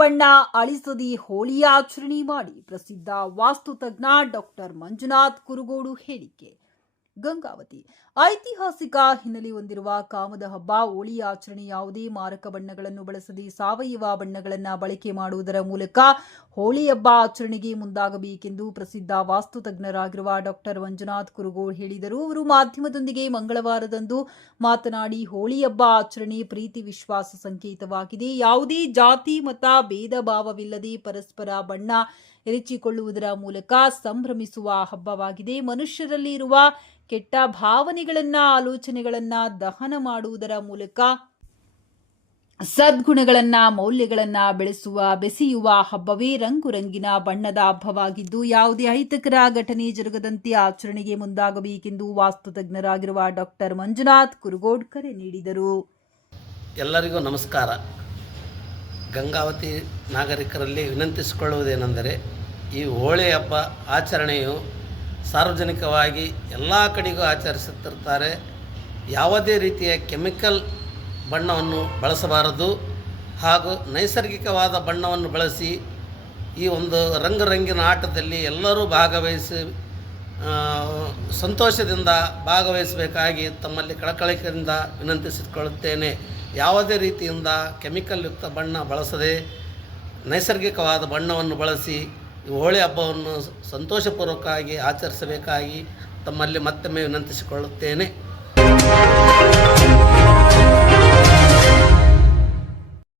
ಬಣ್ಣ ಅಳಿಸದಿ ಹೋಳಿ ಆಚರಣೆ ಮಾಡಿ ಪ್ರಸಿದ್ಧ ವಾಸ್ತುತಜ್ಞ ಡಾಕ್ಟರ್ ಮಂಜುನಾಥ್ ಕುರುಗೋಡು ಹೇಳಿಕೆ. ಗಂಗಾವತಿ ಐತಿಹಾಸಿಕ ಹಿನ್ನೆಲೆ ಹೊಂದಿರುವ ಕಾಮದ ಹಬ್ಬ ಹೋಳಿ ಆಚರಣೆ ಯಾವುದೇ ಮಾರಕ ಬಣ್ಣಗಳನ್ನು ಬಳಸದೆ ಸಾವಯವ ಬಣ್ಣಗಳನ್ನು ಬಳಕೆ ಮಾಡುವುದರ ಮೂಲಕ ಹೋಳಿ ಹಬ್ಬ ಆಚರಣೆಗೆ ಮುಂದಾಗಬೇಕೆಂದು ಪ್ರಸಿದ್ಧ ವಾಸ್ತುತಜ್ಞರಾಗಿರುವ ಡಾಕ್ಟರ್ ಮಂಜುನಾಥ್ ಕುರುಗೋಡು ಹೇಳಿದರು. ಅವರು ಮಾಧ್ಯಮದೊಂದಿಗೆ ಮಂಗಳವಾರದಂದು ಮಾತನಾಡಿ, ಹೋಳಿ ಹಬ್ಬ ಆಚರಣೆ ಪ್ರೀತಿ ವಿಶ್ವಾಸ ಸಂಕೇತವಾಗಿದೆ. ಯಾವುದೇ ಜಾತಿ ಮತ ಭೇದ ಭಾವವಿಲ್ಲದೆ ಪರಸ್ಪರ ಬಣ್ಣ ಎರಚಿಕೊಳ್ಳುವುದರ ಮೂಲಕ ಸಂಭ್ರಮಿಸುವ ಹಬ್ಬವಾಗಿದೆ. ಮನುಷ್ಯರಲ್ಲಿ ಇರುವ ಕೆಟ್ಟ ಭಾವನೆಗಳನ್ನ ಆಲೋಚನೆಗಳನ್ನ ದಹನ ಮಾಡುವುದರ ಮೂಲಕ ಸದ್ಗುಣಗಳನ್ನ ಮೌಲ್ಯಗಳನ್ನ ಬೆಸೆಯುವ ಹಬ್ಬವೇ ರಂಗುರಂಗಿನ ಬಣ್ಣದ ಹಬ್ಬವಾಗಿದ್ದು, ಯಾವುದೇ ಅಹಿತಕರ ಘಟನೆ ಜರುಗದಂತೆ ಆಚರಣೆಗೆ ಮುಂದಾಗಬೇಕೆಂದು ವಾಸ್ತುತಜ್ಞರಾಗಿರುವ ಡಾಕ್ಟರ್ ಮಂಜುನಾಥ್ ಕುರುಗೋಡು ಕರೆ ನೀಡಿದರು. ಎಲ್ಲರಿಗೂ ನಮಸ್ಕಾರ. ಗಂಗಾವತಿ ನಾಗರಿಕರಲ್ಲಿ ವಿನಂತಿಸಿಕೊಳ್ಳುವುದೇನೆಂದರೆ, ಈ ಹೋಳಿ ಹಬ್ಬ ಆಚರಣೆಯು ಸಾರ್ವಜನಿಕವಾಗಿ ಎಲ್ಲ ಕಡೆಗೂ ಆಚರಿಸುತ್ತಿರ್ತಾರೆ. ಯಾವುದೇ ರೀತಿಯ ಕೆಮಿಕಲ್ ಬಣ್ಣವನ್ನು ಬಳಸಬಾರದು ಹಾಗೂ ನೈಸರ್ಗಿಕವಾದ ಬಣ್ಣವನ್ನು ಬಳಸಿ ಈ ಒಂದು ರಂಗುರಂಗಿನ ಆಟದಲ್ಲಿ ಎಲ್ಲರೂ ಭಾಗವಹಿಸಿ ಸಂತೋಷದಿಂದ ಭಾಗವಹಿಸಬೇಕಾಗಿ ತಮ್ಮಲ್ಲಿ ಕಳಕಳಿಕೆಯಿಂದ ವಿನಂತಿಸಿಕೊಳ್ಳುತ್ತೇನೆ. ಯಾವುದೇ ರೀತಿಯಿಂದ ಕೆಮಿಕಲ್ ಯುಕ್ತ ಬಣ್ಣ ಬಳಸದೆ ನೈಸರ್ಗಿಕವಾದ ಬಣ್ಣವನ್ನು ಬಳಸಿ ಈ ಹೋಳಿ ಹಬ್ಬವನ್ನು ಸಂತೋಷಪೂರ್ವಕವಾಗಿ ಆಚರಿಸಬೇಕಾಗಿ ತಮ್ಮಲ್ಲಿ ಮತ್ತೊಮ್ಮೆ ವಿನಂತಿಸಿಕೊಳ್ಳುತ್ತೇನೆ.